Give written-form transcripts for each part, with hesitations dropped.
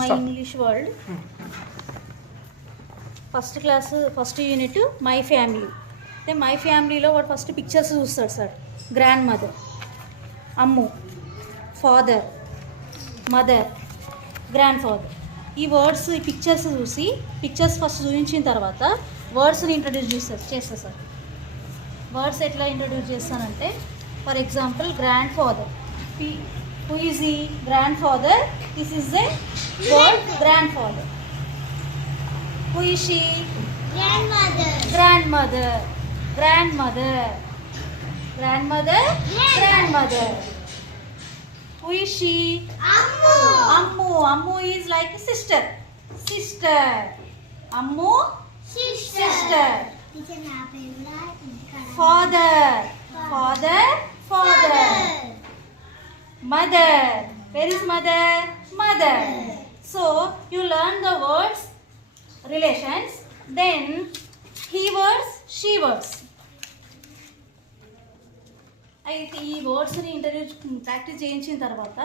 My English world first class first unit my family. అయితే my ఫ్యామిలీలో వాడు first pictures చూస్తాడు సార్. గ్రాండ్ మదర్, అమ్ము, ఫాదర్, మదర్, గ్రాండ్ ఫాదర్. ఈ words ఈ పిక్చర్స్ చూసి పిక్చర్స్ ఫస్ట్ చూపించిన తర్వాత వర్డ్స్ని ఇంట్రడ్యూస్ చేస్తా సార్. వర్డ్స్ ఎట్లా ఇంట్రడ్యూస్ చేస్తానంటే, for example grandfather. Who is ఈ grandfather? This is a word grandfather. Who is she? Grandmother. Grandmother. Grandmother. Grandmother. Grandmother. Who is she? Ammu. Ammu. Ammu is like a sister. Sister. Ammu. Sister. Father. Father. Father. Mother. Where is mother? Mother. So you learn the words, relations, then he words, she words. అయితే ఈ వర్డ్స్ని practice చేయించిన తర్వాత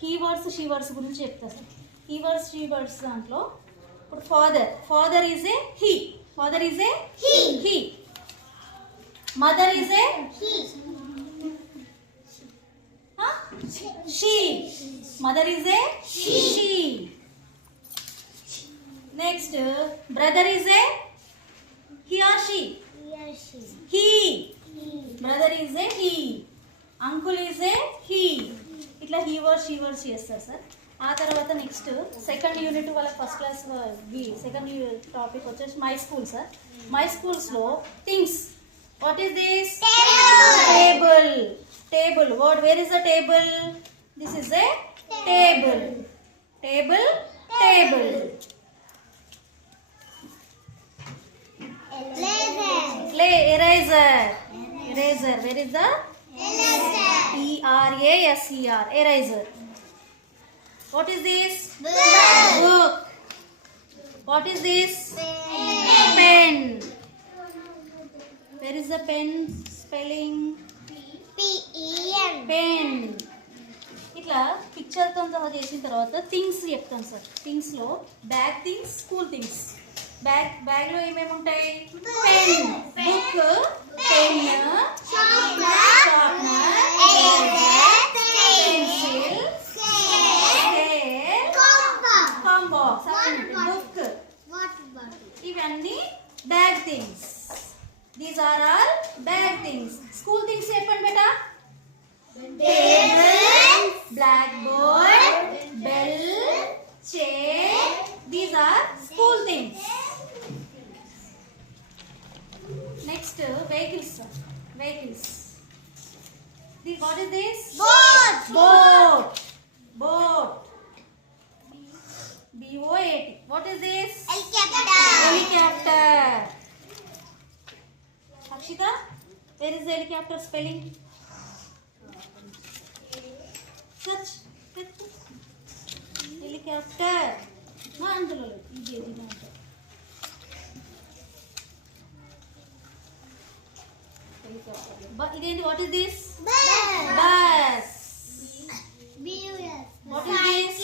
he words she words గురించి చెప్తా sir. He words she words దాంట్లో ఇప్పుడు father is a he. Father is a he. Mother is a she. Mother is a she. Next, brother is a he or she? He. Brother is a he. Uncle is a he. ఇట్లా he word she words చేస్తారు sir. ఆ తర్వాత next second unit వాళ్ళ first class second topic వచ్చేసి my school sir. My స్కూల్స్లో things. What is this? Table. Table word. Where is the table? This is a table. Table. Table. Eraser. Eraser. Where is the? Eraser. Eraser. What is this? Book. What is this? Pen. Where is the pen spelling? Pen. ఇట్లా పిక్చర్తో చేసిన తర్వాత things చెప్తాను sir. థింగ్స్లో bag things, school things. బ్యాగ్లో ఏమేమి ఉంటాయి? Pen, book, pen, sharpener, pencil, scale, కాంబాక్స్, book. ఇవన్నీ bag things. These are all bag things. School things చెప్పండి బేటా. Table, blackboard, bell, chair. These are school things. Next, vehicles. Vehicles. What is this? Boat. Boat. Boat. B-O-A-T. What is this? Helicopter. Helicopter. Akshita, where is the helicopter spelling? Search. Helicopter. No, అందులో ఇది ఇదేంటి? What is this? Bus. What is this?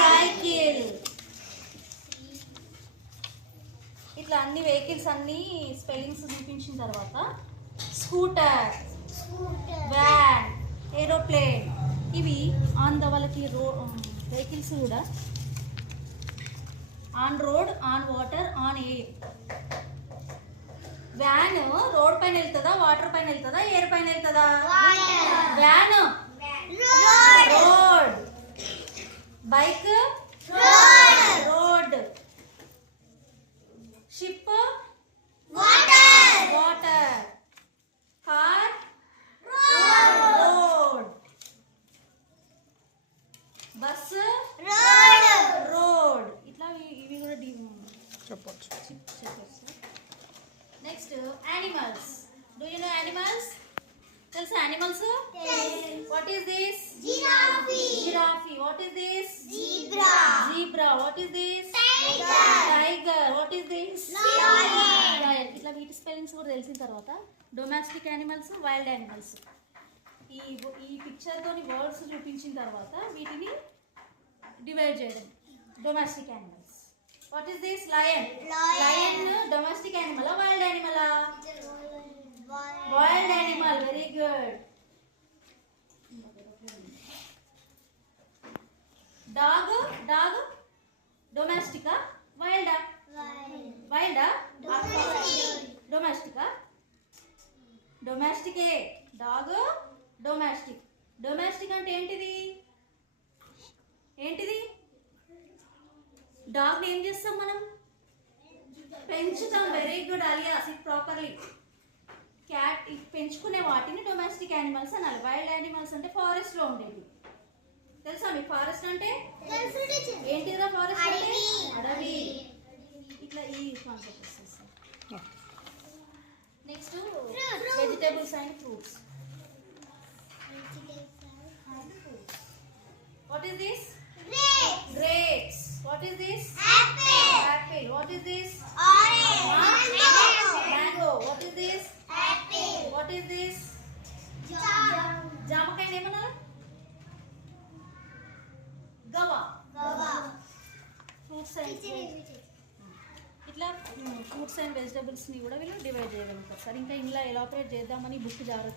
Cycle. ఇట్లా అన్ని vehicles అన్ని spellings చూపించిన తర్వాత scooter, van, aeroplane. ఇవి వాళ్ళకి వెహికల్స్ కూడా on road, on water, on air. Van road పైన వెళ్తుందా, వాటర్ పైన వెళ్తుందా, ఎయిర్ పైన వెళ్తుందా? Van road. Bike road. Ship water. Car road. Bus road. ఇట్లా ఇవి కూడా చెప్పచ్చు. Next, animals. Do you know animals? Tell us animals. What is this? Giraffe. Giraffe. What is this? Zebra. Zebra. What is this? Tiger. Tiger. What is this? Lion. ఇట్లా వీటి spellings కూడా తెలిసిన తర్వాత domestic animals, wild animals. ఈ పిక్చర్తోని words చూపించిన తర్వాత వీటిని divide చేయడం. Domestic animals. What is this? Lion. Lion. Domestic animal or wild animal? Wild. Wild animal. Very good. Dog. Domestic. Wild. Wild. Domestic. Domestic. Dog. Domestic. Domestic అంటే ఏంటిది? Dog ఏం చేస్తాం మనం? పెంచుతాం. Very good Alia, SIT properly. Cat పెంచుకునే వాటిని domestic animals అనాలి. Wild animals అంటే ఫారెస్ట్ లో ఉండేవి. తెలుసా మీకు ఫారెస్ట్ అంటే ఏంటిదిరా? ఫారెస్ట్ అంటే అడవి. ఇట్లా ఈ కాన్సెప్ట్ వస్తుంది. Next vegetables and fruits. What is this? Grapes. What is this? Apple. What is this? Mango. What is this? What is this? జామకాయ ఏమన్నారు? గవా. ఫ్రూట్స్ అండ్ ఇట్లా ఫ్రూట్స్ అండ్ వెజిటబుల్స్ని కూడా వీళ్ళు డివైడ్ చేయగలుగుతారు సార్. ఇంకా ఇలా ఎలాపరేట్ చేద్దామని బుక్ జాగ్రత్త